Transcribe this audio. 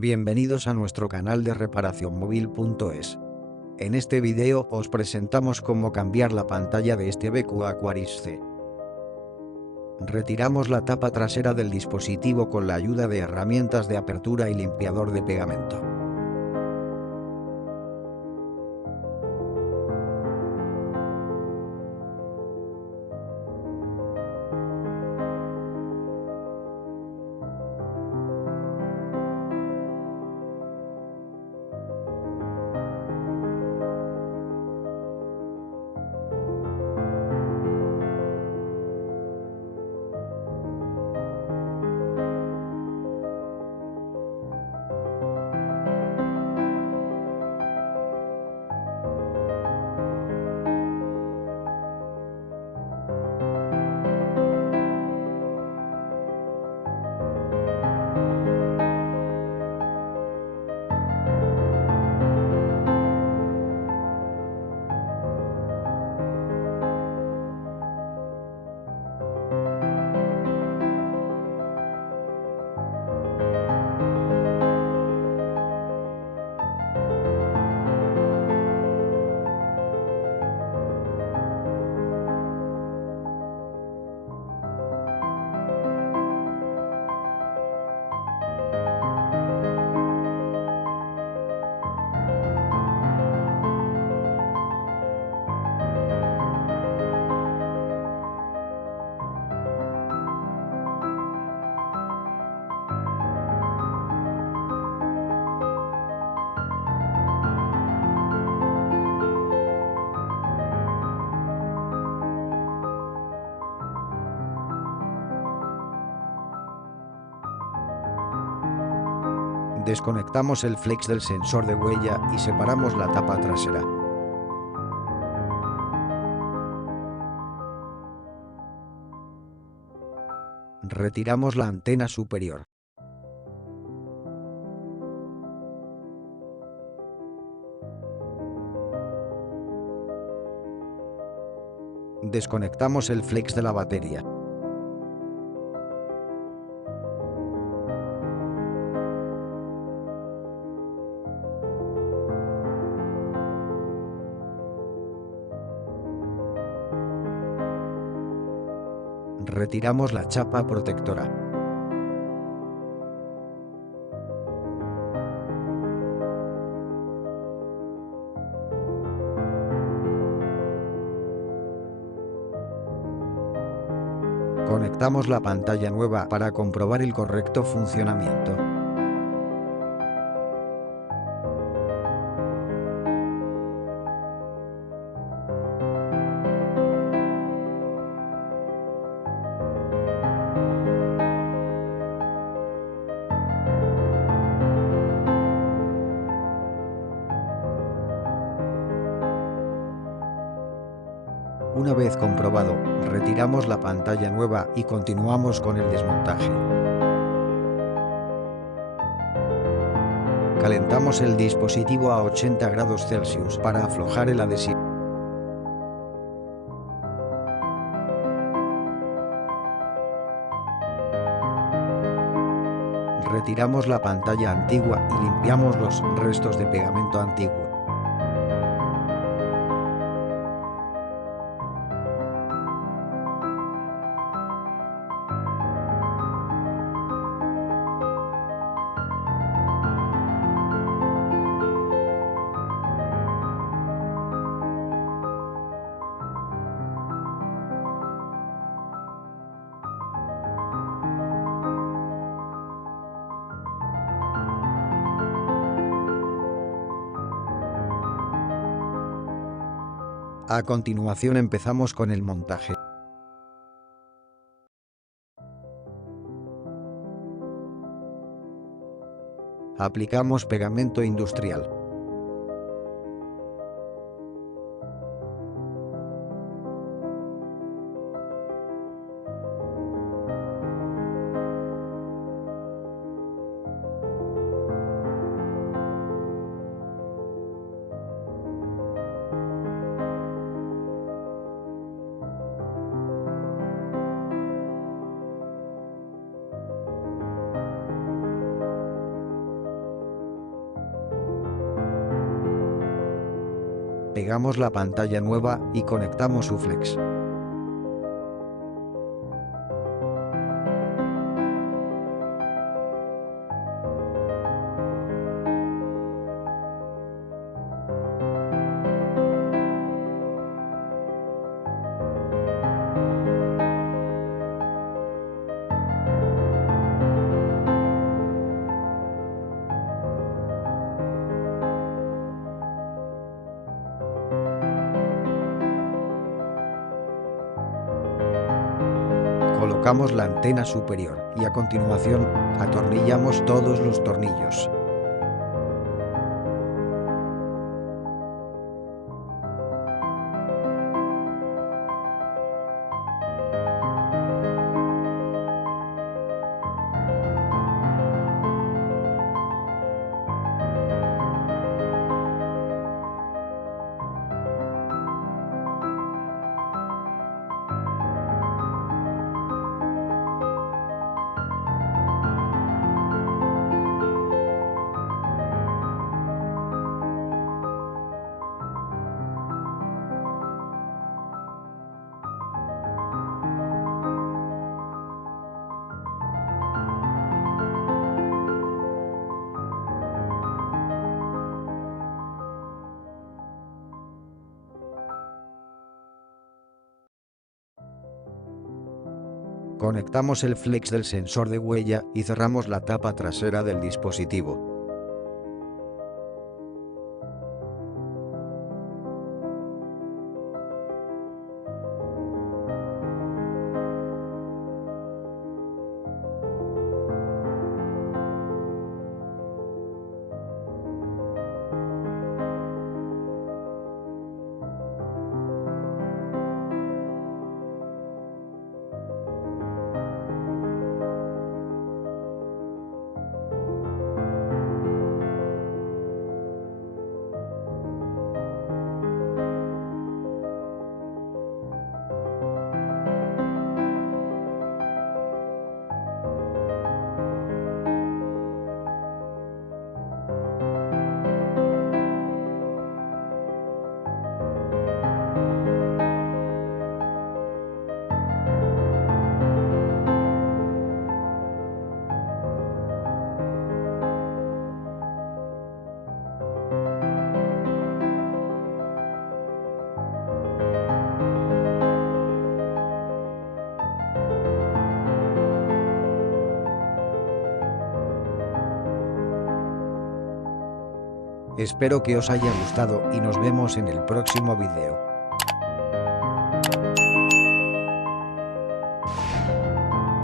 Bienvenidos a nuestro canal de reparacionmóvil.es. En este video os presentamos cómo cambiar la pantalla de este BQ Aquaris C. Retiramos la tapa trasera del dispositivo con la ayuda de herramientas de apertura y limpiador de pegamento. Desconectamos el flex del sensor de huella y separamos la tapa trasera. Retiramos la antena superior. Desconectamos el flex de la batería. Retiramos la chapa protectora. Conectamos la pantalla nueva para comprobar el correcto funcionamiento. Una vez comprobado, retiramos la pantalla nueva y continuamos con el desmontaje. Calentamos el dispositivo a 80 grados Celsius para aflojar el adhesivo. Retiramos la pantalla antigua y limpiamos los restos de pegamento antiguo. A continuación empezamos con el montaje. Aplicamos pegamento industrial. Pegamos la pantalla nueva y conectamos su flex. Colocamos la antena superior y a continuación, atornillamos todos los tornillos. Conectamos el flex del sensor de huella y cerramos la tapa trasera del dispositivo. Espero que os haya gustado y nos vemos en el próximo video.